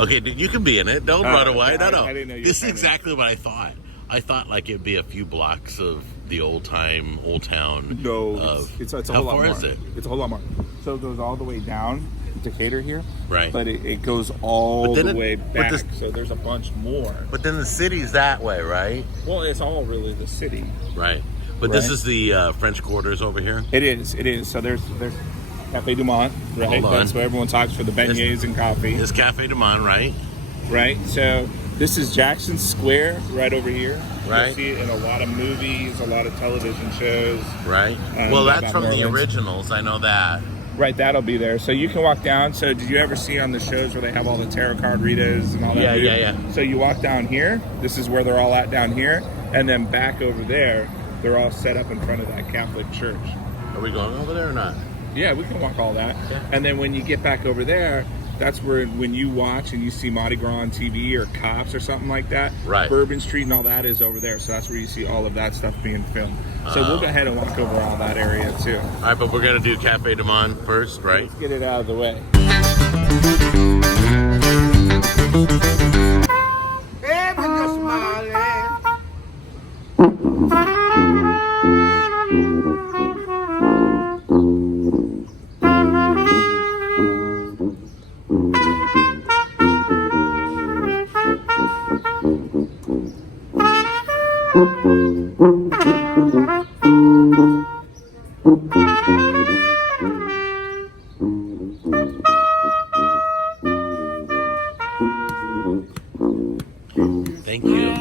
Okay, dude, you can be in it. Don't run away. No. I didn't know you were This is coming. exactly what I thought. I thought like it'd be a few blocks of the old town. No, it's a how whole lot far more. is it? It's a whole lot more. So it goes all the way down Decatur here. Right. But it goes all the way back. this- So there's a bunch more. But then the city's that way, right? Well, it's all really the city. Right. But this Right. is the French Quarters over here. It is. So there's Café Du Monde, right? Hold on. That's where everyone talks for the beignets and coffee. It's Café Du Monde, right? Right. So this is Jackson Square right over here. Right. You'll see it in a lot of movies, a lot of television shows. Right. Um, Well, about that's from the New Orleans. originals. I know that. Right, that'll be there. So you can walk down. So did you ever see on the shows where they have all the tarot card readers and all that? Yeah. So you walk down here. This is where they're all at down here. And then back over there, they're all set up in front of that Catholic church. Are we going over there or not? Yeah, we can walk all that. Yeah. And then when you get back over there, that's where when you watch and you see Mardi Gras on TV or Cops or something like that, Right. Bourbon Street and all that is over there. So that's where you see all of that stuff being filmed. So we'll go ahead and walk over all that area too. All right, but we're going to do Café Du Monde first, right? Let's get it out of the way. Thank you.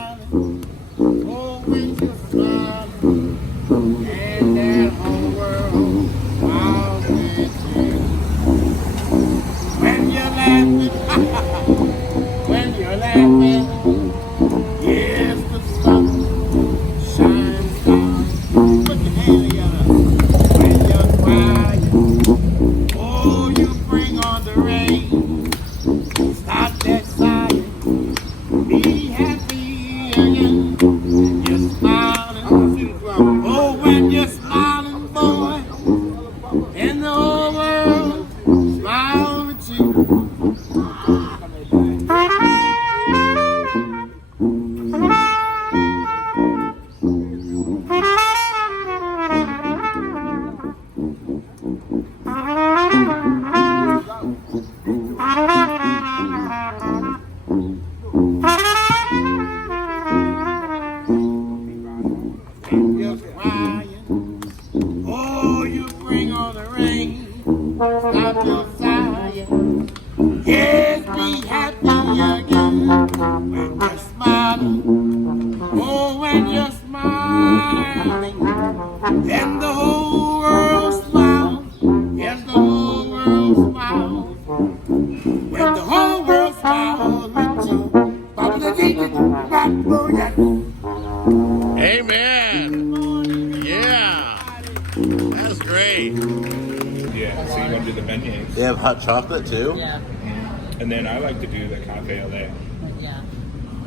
When you're laughing, yes, the sun shines down. Put your hand together. When you're crying, oh, you bring on the rain. Stop that sighing. Be happy again. You're smiling. Oh, when you're smiling, boy, and the whole world smiles with you. You're crying. Oh, you bring on the rain. Stop your sighing. Yes, be happy again. When you're smiling. Oh, when you're smiling. Then the whole world smiles. Yes, the whole world smiles. When the whole world smiles with you. Baba the teacher, oh yeah. Amen. Yeah. That's great. Yeah, so you want to do the beignets. They have hot chocolate too? Yeah. And then I like to do the Cafe LA. Yeah.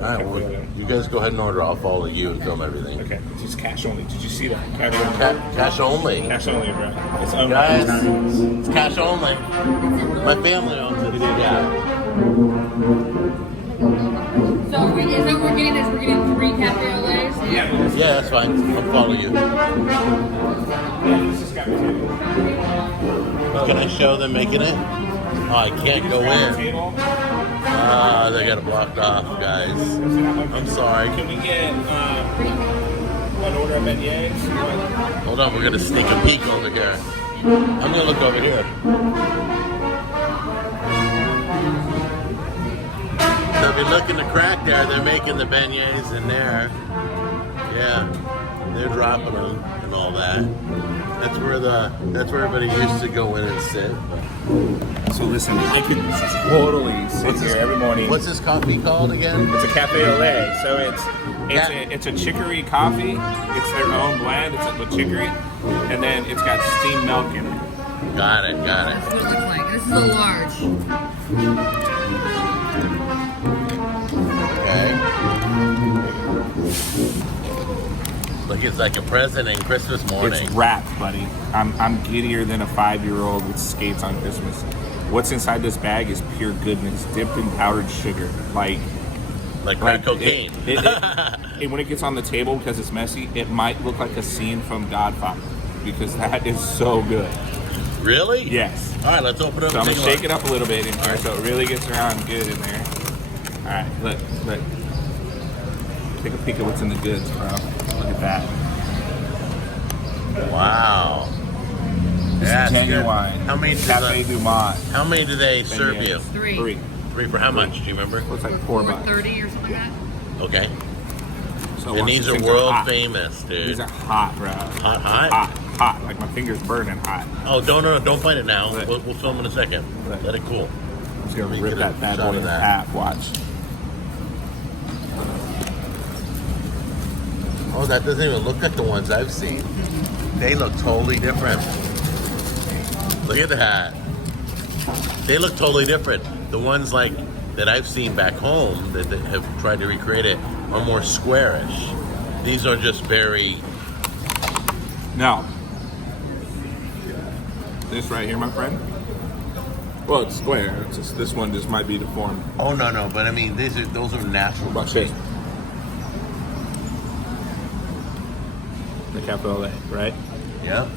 All right, well, you guys go ahead and order. I'll follow you and film everything. Okay, it's just cash only. Did you see that? Cash only. Cash only, bro. It's only. Guys, it's cash only. My family owns it. Yeah. So is that what we're getting? Is we're getting 3 cafe au laits? Yeah. Yeah, that's fine. I'll follow you. This has got table. Can I show them making it? Oh, I can't go in. Table. They got it blocked off, guys. I'm sorry. Can we get one order of beignets? Hold on, we're gonna sneak a peek over here. I'm gonna look over here. So if you look in the crack there, they're making the beignets in there. Yeah, they're dropping them and all that. That's where everybody used to go in and sit. So listen, I could totally sit here every morning. What's this coffee called again? It's a Cafe au lait, so it's a chicory coffee. It's their own blend. It's with chicory, and then it's got steamed milk in it. Got it. That's what it looks like. This is a large. Okay. Look, it's like a present in Christmas morning. It's wrapped, buddy. I'm giddier than a 5-year-old with skates on Christmas. What's inside this bag is pure goodness, dipped in powdered sugar, like crack cocaine. And when it gets on the table, because it's messy, it might look like a scene from Godfather, because that is so good. Really? Yes. All right, let's open it up. So I'm and gonna take a shake it look. up a little bit in here, so it really gets around good in there. All right, look. Take a peek at what's in the goods, bro. Look at that. Wow. This Yeah, is it's genuine. good. How many? Café Du Monde. How many do they serve you? Three. Three for how much? Do you remember? Looks like $4. $4.30 or something like that. Okay. So And once these are things world hot. famous, dude. These are hot, bro. Hot? Hot. Like my fingers burning hot. Oh, don't bite it now. Right. We'll film in a second. Right. Let it cool. I'm just gonna Let me rip get a that bad shot boy of in that. half. Watch. Oh, that doesn't even look like the ones I've seen. They look totally different. Look at that. They look totally different. The ones like that I've seen back home that have tried to recreate it are more squarish. These are just very. Now, this right here, my friend. Well, it's square. It's just, this one just might be deformed. Oh no! But I mean, those are natural. Watch this. The capital A, right? Yeah.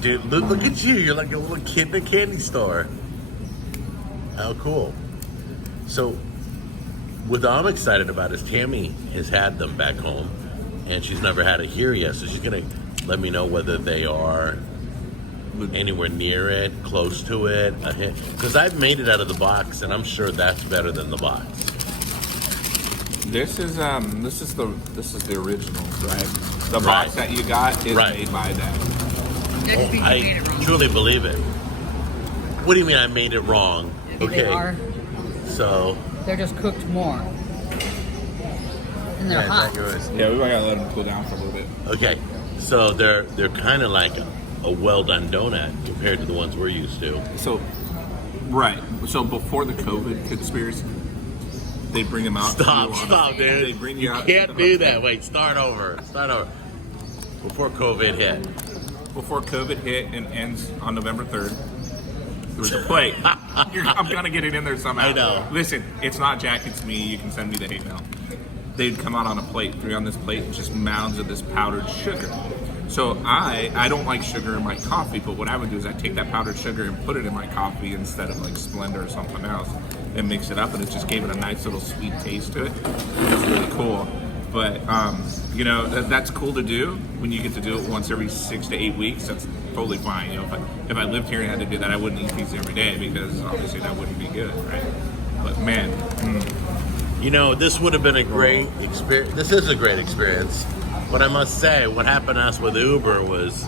Dude, look at you. You're like a little kid in a candy store. How cool. So, what I'm excited about is Tammy has had them back home, and she's never had it here yet. So she's going to let me know whether they are anywhere near it, close to it, a hit. Because I've made it out of the box, and I'm sure that's better than the box. This is the original, right? The box Right. that you got is Right. made by them. Next week you made I it wrong. truly believe it. What do you mean I made it wrong? They are. So, They're just cooked more. And they're yeah, hot. yours. Yeah, we gotta let them cool down for a little bit. Okay, so they're kind of like a well done donut compared to the ones we're used to. So, right. So before the COVID conspiracy, they bring them out. Stop, dude. They bring You you out. can't do that. Wait, start over. Before COVID hit. Before COVID hit and ends on November 3rd, there was a plate. I'm gonna get it in there somehow. I know. Listen, it's not Jack, it's me. You can send me the hate mail. They'd come out on a plate, three on this plate, and just mounds of this powdered sugar. So I don't like sugar in my coffee, but what I would do is I'd take that powdered sugar and put it in my coffee instead of like Splenda or something else and mix it up, and it just gave it a nice little sweet taste to it. It's really cool. But, you know, that's cool to do when you get to do it once every 6 to 8 weeks. That's totally fine. You know, if I lived here and had to do that, I wouldn't eat pizza every day because obviously that wouldn't be good, right? But man, You know, this would have been a great experience. This is a great experience. But I must say, what happened to us with Uber was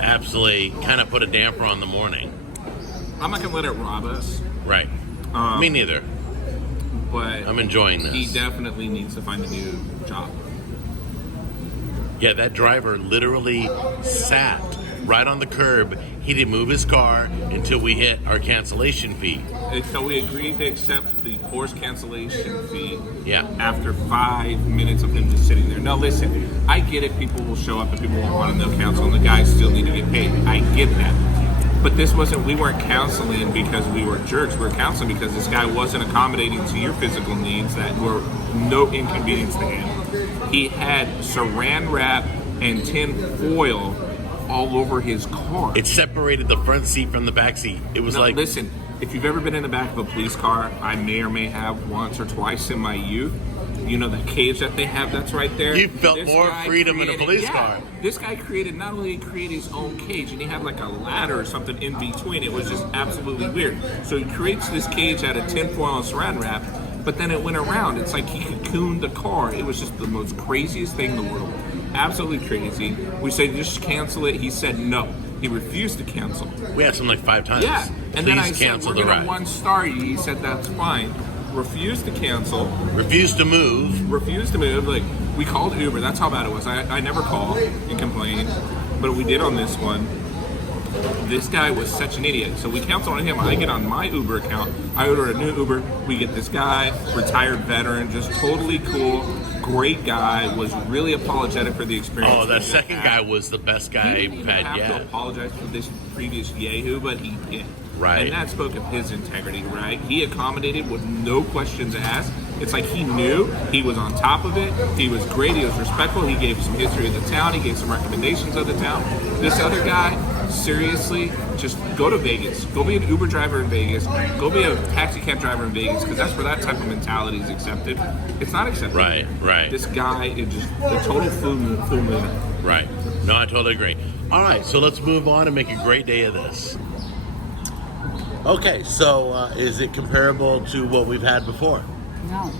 absolutely kind of put a damper on the morning. I'm not going to let it rob us. Right. Me neither. But I'm enjoying this. he definitely needs to find a new job. Yeah, that driver literally sat right on the curb. He didn't move his car until we hit our cancellation fee. And so we agreed to accept the forced cancellation fee Yeah. after 5 minutes of him just sitting there. Now listen, I get it. People will show up and people won't want to no counsel, and the guys still need to get paid. I get that. But this wasn't, we weren't counseling because we were jerks. We were counseling because this guy wasn't accommodating to your physical needs that were no inconvenience to him. He had saran wrap and tin foil all over his car. It separated the front seat from the back seat. It was Now, like, listen, if you've ever been in the back of a police car, I may or may have once or twice in my youth. You know that cage that they have that's right there? You felt This more guy freedom in a police car. This guy not only created his own cage, and he had like a ladder or something in between. It was just absolutely weird. So he creates this cage out of tinfoil and saran wrap, but then it went around. It's like he cocooned the car. It was just the most craziest thing in the world. Absolutely crazy. We said, just cancel it. He said no. He refused to cancel. we asked him like 5 times. Yeah, and then I Please said, cancel we're the going to ride. 1-star you. He said, that's fine. Refused to cancel. Refused to move. Refused to move. Like, we called Uber. That's how bad it was. I never call and complain, but we did on this one. This guy was such an idiot. So we canceled on him. I get on my Uber account. I order a new Uber. We get this guy, retired veteran, just totally cool, great guy, was really apologetic for the experience. Oh, that he second had. guy was the best guy He we've didn't even had have to yet. apologize for this previous Yahoo, but he did. Right. And that spoke of his integrity, right? He accommodated with no questions asked. It's like he knew, he was on top of it, he was great, he was respectful, he gave some history of the town, he gave some recommendations of the town. This other guy, seriously, just go to Vegas. Go be an Uber driver in Vegas. Go be a taxi cab driver in Vegas, because that's where that type of mentality is accepted. It's not accepted. Right. This guy is just the total full moon. Right. No, I totally agree. All right, so let's move on and make a great day of this. Okay, so is it comparable to what we've had before? No.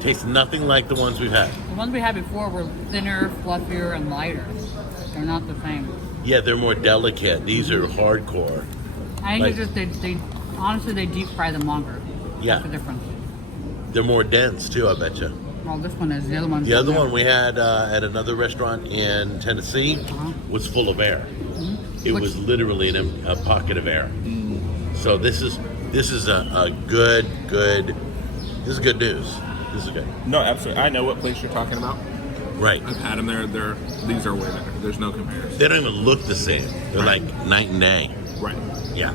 Tastes nothing like the ones we've had. The ones we had before were thinner, fluffier, and lighter. They're not the same. Yeah, they're more delicate. These are hardcore. I think Like- it's just they honestly they deep fry them longer. Yeah. That's the difference. They're more dense too, I bet you. Well, this one is. The other one's The other one we had at another restaurant in Tennessee was full of air. It Which- was literally in a pocket of air. So this is a good. This is good news. This is good. No, absolutely. I know what place you're talking about. Right. I've had them there. These are way better. There's no comparison. They don't even look the same. They're like night and day. Right. Yeah.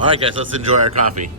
All right, guys. Let's enjoy our coffee.